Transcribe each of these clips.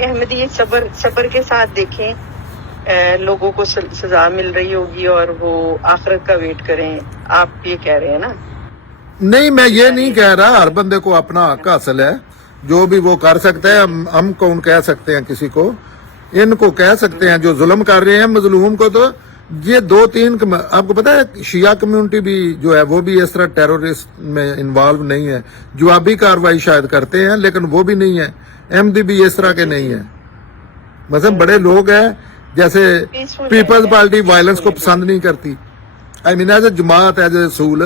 احمدی صبر کے ساتھ دیکھیں، لوگوں کو سزا مل رہی ہوگی اور وہ آخرت کا ویٹ کریں، آپ یہ کہہ رہے ہیں نا؟ نہیں، میں یہ نہیں کہہ رہا، ہر بندے کو اپنا حق حاصل ہے، جو بھی وہ کر سکتا ہے۔ ہم کون کہہ سکتے ہیں کسی کو؟ ان کو کہہ سکتے ہیں جو ظلم کر رہے ہیں مظلوم کو۔ تو یہ دو تین آپ کو پتا ہے شیعہ کمیونٹی بھی جو ہے وہ بھی اس طرح ٹیرورسٹ میں انوالو نہیں ہے، جوابی کاروائی شاید کرتے ہیں لیکن وہ بھی نہیں ہے، احمدی بھی اس طرح کے نہیں ہیں۔ مثلا بڑے لوگ ہیں جیسے پیپلز پارٹی وائلنس کو پسند نہیں کرتی، آئی مین ایز اے جماعت، ایز اے اصول۔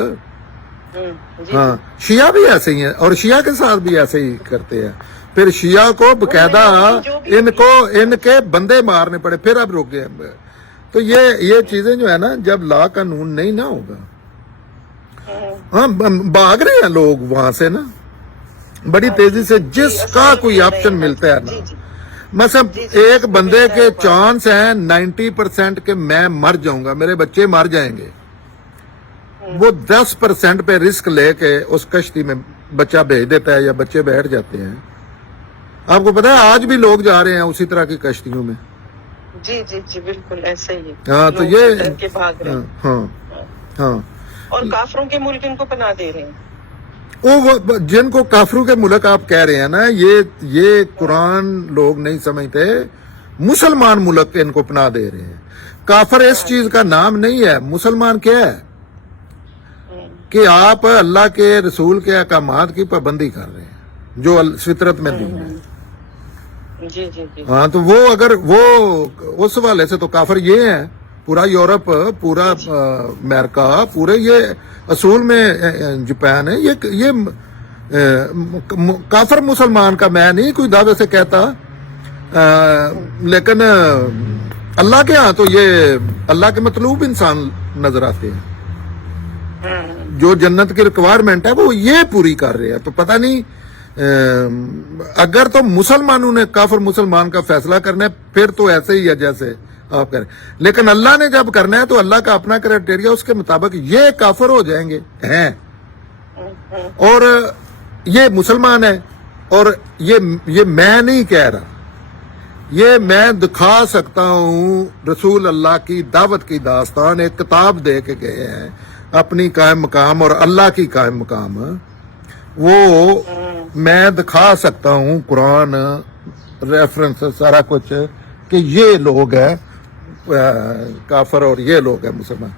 ہاں، شیعہ بھی ایسے ہی ہیں اور شیعہ کے ساتھ بھی ایسے ہی کرتے ہیں۔ پھر شیعہ کو باقاعدہ ان کے بندے مارنے پڑے، پھر اب رک گئے۔ تو یہ چیزیں جو ہے نا، جب لا قانون نہیں نہ ہوگا، ہاں بھاگ رہے ہیں لوگ وہاں سے نا بڑی تیزی سے، جس کا کوئی آپشن ملتا ہے نا۔ مثلا ایک بندے کے چانس ہیں 90% کہ میں مر جاؤں گا، میرے بچے مر جائیں گے، وہ 10% پہ رسک لے کے اس کشتی میں بچہ بھیج دیتا ہے یا بچے بیٹھ جاتے ہیں۔ آپ کو پتا ہے آج بھی لوگ جا رہے ہیں اسی طرح کی کشتیوں میں۔ جی بالکل ایسا ہی ہے۔ ہاں تو یہ کے بھاگ رہے ہیں، ہاں اور کافروں کے ملک ان کو پناہ دے رہے ہیں۔ وہ جن کو کافروں کے ملک آپ کہہ رہے ہیں نا، یہ قرآن لوگ نہیں سمجھتے، مسلمان ملک ان کو پناہ دے رہے ہیں۔ کافر اس چیز کا نام نہیں ہے، مسلمان کیا ہے کہ آپ اللہ کے رسول کے احکامات کی پابندی کر رہے ہیں جو فطرت میں دین ہے۔ جی ہاں تو وہ اگر وہ اس حوالے سے تو کافر یہ ہیں، پورا یورپ، پورا امریکہ، پورے یہ اصول میں جاپان ہے، یہ کافر مسلمان کا میں نہیں کوئی دعوے سے کہتا، لیکن اللہ کے ہاں تو یہ اللہ کے مطلوب انسان نظر آتے ہیں، جو جنت کی ریکوائرمنٹ ہے وہ یہ پوری کر رہے ہیں۔ تو پتہ نہیں اگر تو مسلمانوں نے کافر مسلمان کا فیصلہ کرنا ہے پھر تو ایسے ہی ہے جیسے آپ کریں، لیکن اللہ نے جب کرنا ہے تو اللہ کا اپنا کرائٹیریا، اس کے مطابق یہ کافر ہو جائیں گے ہیں اور یہ مسلمان ہے۔ اور یہ میں نہیں کہہ رہا، یہ میں دکھا سکتا ہوں، رسول اللہ کی دعوت کی داستان ایک کتاب دے کے گئے ہیں، اپنی قائم مقام اور اللہ کی قائم مقام، وہ میں دکھا سکتا ہوں، قرآن ریفرنس سارا کچھ، کہ یہ لوگ ہیں کافر اور یہ لوگ ہیں مسلمان۔